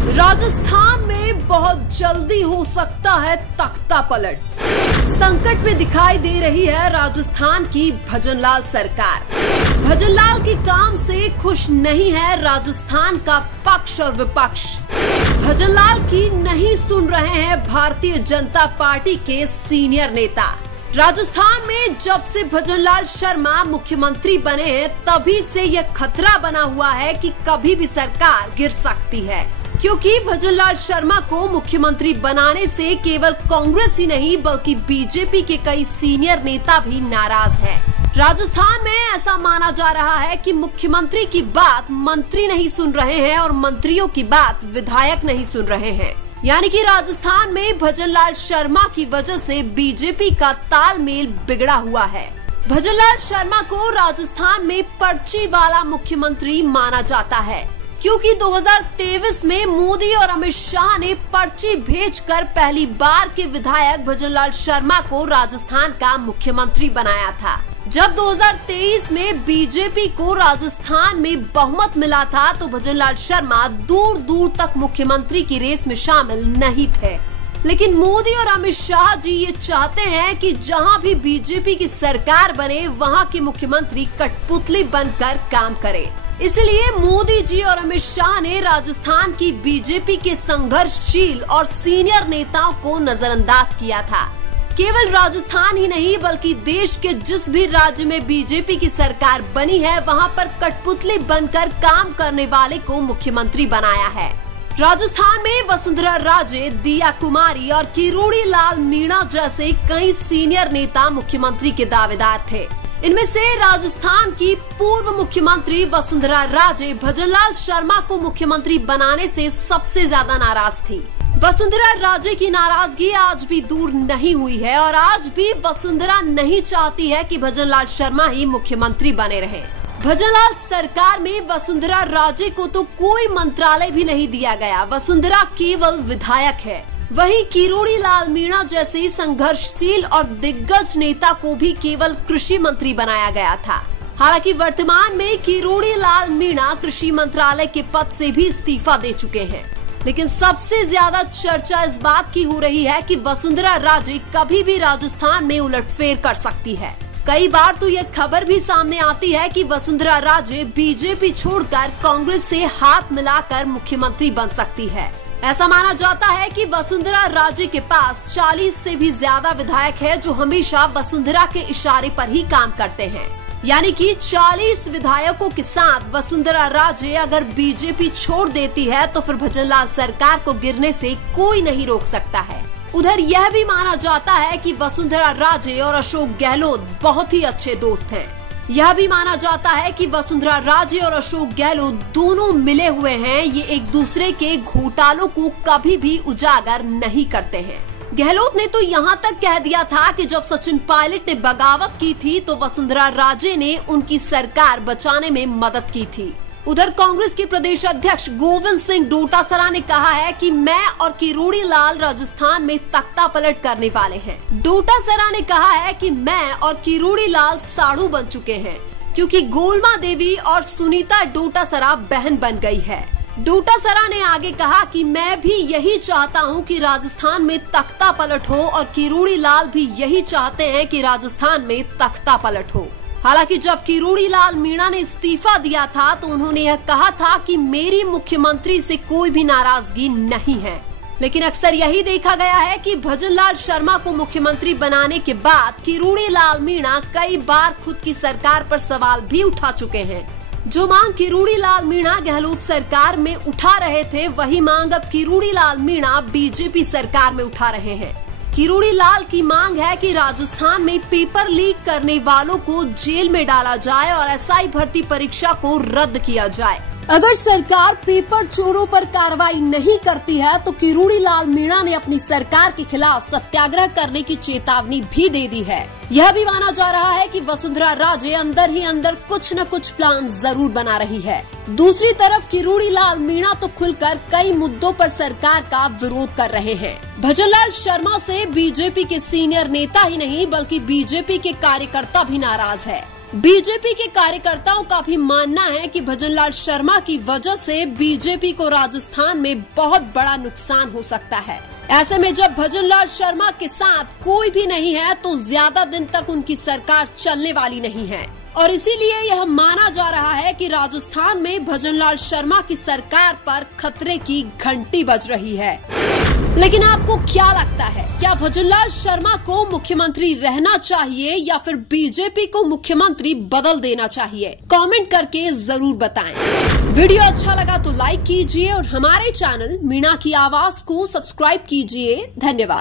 राजस्थान में बहुत जल्दी हो सकता है तख्ता पलट। संकट में दिखाई दे रही है राजस्थान की भजनलाल सरकार। भजनलाल के काम से खुश नहीं है राजस्थान का पक्ष और विपक्ष। भजनलाल की नहीं सुन रहे हैं भारतीय जनता पार्टी के सीनियर नेता। राजस्थान में जब से भजनलाल शर्मा मुख्यमंत्री बने हैं तभी से यह खतरा बना हुआ है कि कभी भी सरकार गिर सकती है, क्योंकि भजनलाल शर्मा को मुख्यमंत्री बनाने से केवल कांग्रेस ही नहीं बल्कि बीजेपी के कई सीनियर नेता भी नाराज हैं। राजस्थान में ऐसा माना जा रहा है कि मुख्यमंत्री की बात मंत्री नहीं सुन रहे हैं और मंत्रियों की बात विधायक नहीं सुन रहे हैं। यानी कि राजस्थान में भजनलाल शर्मा की वजह से बीजेपी का तालमेल बिगड़ा हुआ है। भजनलाल शर्मा को राजस्थान में पर्ची वाला मुख्यमंत्री माना जाता है, क्योंकि 2023 में मोदी और अमित शाह ने पर्ची भेजकर पहली बार के विधायक भजनलाल शर्मा को राजस्थान का मुख्यमंत्री बनाया था। जब 2023 में बीजेपी को राजस्थान में बहुमत मिला था तो भजनलाल शर्मा दूर दूर तक मुख्यमंत्री की रेस में शामिल नहीं थे। लेकिन मोदी और अमित शाह जी ये चाहते हैं कि जहां भी बीजेपी की सरकार बने वहां के मुख्यमंत्री कठपुतली बनकर काम करे। इसलिए मोदी जी और अमित शाह ने राजस्थान की बीजेपी के संघर्षशील और सीनियर नेताओं को नजरअंदाज किया था। केवल राजस्थान ही नहीं बल्कि देश के जिस भी राज्य में बीजेपी की सरकार बनी है वहां पर कठपुतली बनकर काम करने वाले को मुख्यमंत्री बनाया है। राजस्थान में वसुंधरा राजे, दिया कुमारी और किरोड़ी लाल मीणा जैसे कई सीनियर नेता मुख्यमंत्री के दावेदार थे। इनमें से राजस्थान की पूर्व मुख्यमंत्री वसुंधरा राजे भजनलाल शर्मा को मुख्यमंत्री बनाने से सबसे ज्यादा नाराज थी। वसुंधरा राजे की नाराजगी आज भी दूर नहीं हुई है और आज भी वसुंधरा नहीं चाहती है कि भजनलाल शर्मा ही मुख्यमंत्री बने रहें। भजनलाल सरकार में वसुंधरा राजे को तो कोई मंत्रालय भी नहीं दिया गया। वसुंधरा केवल विधायक है। वहीं किरोड़ी लाल मीणा जैसे संघर्षशील और दिग्गज नेता को भी केवल कृषि मंत्री बनाया गया था। हालांकि वर्तमान में किरोड़ी लाल मीणा कृषि मंत्रालय के पद से भी इस्तीफा दे चुके हैं। लेकिन सबसे ज्यादा चर्चा इस बात की हो रही है कि वसुंधरा राजे कभी भी राजस्थान में उलटफेर कर सकती है। कई बार तो यह खबर भी सामने आती है कि वसुंधरा राजे बीजेपी छोड़कर कांग्रेस से हाथ मिलाकर मुख्यमंत्री बन सकती है। ऐसा माना जाता है कि वसुंधरा राजे के पास 40 से भी ज्यादा विधायक है जो हमेशा वसुंधरा के इशारे पर ही काम करते हैं। यानी कि 40 विधायकों के साथ वसुंधरा राजे अगर बीजेपी छोड़ देती है तो फिर भजनलाल सरकार को गिरने से कोई नहीं रोक सकता है। उधर यह भी माना जाता है कि वसुंधरा राजे और अशोक गहलोत बहुत ही अच्छे दोस्त हैं। यह भी माना जाता है कि वसुंधरा राजे और अशोक गहलोत दोनों मिले हुए हैं। ये एक दूसरे के घोटालों को कभी भी उजागर नहीं करते हैं। गहलोत ने तो यहाँ तक कह दिया था कि जब सचिन पायलट ने बगावत की थी तो वसुंधरा राजे ने उनकी सरकार बचाने में मदद की थी। उधर कांग्रेस के प्रदेश अध्यक्ष गोविंद सिंह डोटासरा ने कहा है कि मैं और किरोड़ी लाल राजस्थान में तख्ता पलट करने वाले हैं। डोटासरा ने कहा है कि मैं और किरोड़ी लाल साड़ू बन चुके हैं, क्योंकि गोलमा देवी और सुनीता डोटासरा बहन बन गई है। डोटासरा ने आगे कहा कि मैं भी यही चाहता हूं कि राजस्थान में तख्ता पलट हो और किरोड़ी लाल भी यही चाहते हैं कि राजस्थान में तख्ता पलट हो। हालांकि जब किरोड़ी लाल मीणा ने इस्तीफा दिया था तो उन्होंने यह कहा था कि मेरी मुख्यमंत्री से कोई भी नाराजगी नहीं है। लेकिन अक्सर यही देखा गया है कि भजनलाल शर्मा को मुख्यमंत्री बनाने के बाद किरोड़ी लाल मीणा कई बार खुद की सरकार पर सवाल भी उठा चुके हैं। जो मांग किरोड़ी लाल मीणा गहलोत सरकार में उठा रहे थे वही मांग अब किरोड़ी लाल मीणा बीजेपी सरकार में उठा रहे हैं। किरोड़ी लाल की मांग है कि राजस्थान में पेपर लीक करने वालों को जेल में डाला जाए और एसआई भर्ती परीक्षा को रद्द किया जाए। अगर सरकार पेपर चोरों पर कार्रवाई नहीं करती है तो किरोड़ी लाल मीणा ने अपनी सरकार के खिलाफ सत्याग्रह करने की चेतावनी भी दे दी है। यह भी माना जा रहा है कि वसुंधरा राजे अंदर ही अंदर कुछ न कुछ प्लान जरूर बना रही है। दूसरी तरफ किरोड़ी लाल मीणा तो खुलकर कई मुद्दों पर सरकार का विरोध कर रहे हैं। भजनलाल शर्मा से बीजेपी के सीनियर नेता ही नहीं बल्कि बीजेपी के कार्यकर्ता भी नाराज है। बीजेपी के कार्यकर्ताओं का भी मानना है कि भजनलाल शर्मा की वजह से बीजेपी को राजस्थान में बहुत बड़ा नुकसान हो सकता है। ऐसे में जब भजनलाल शर्मा के साथ कोई भी नहीं है तो ज्यादा दिन तक उनकी सरकार चलने वाली नहीं है और इसीलिए यह माना जा रहा है कि राजस्थान में भजनलाल शर्मा की सरकार पर खतरे की घंटी बज रही है। लेकिन आपको क्या लगता है, क्या भजनलाल शर्मा को मुख्यमंत्री रहना चाहिए या फिर बीजेपी को मुख्यमंत्री बदल देना चाहिए? कमेंट करके जरूर बताएं। वीडियो अच्छा लगा तो लाइक कीजिए और हमारे चैनल मीणा की आवाज को सब्सक्राइब कीजिए। धन्यवाद।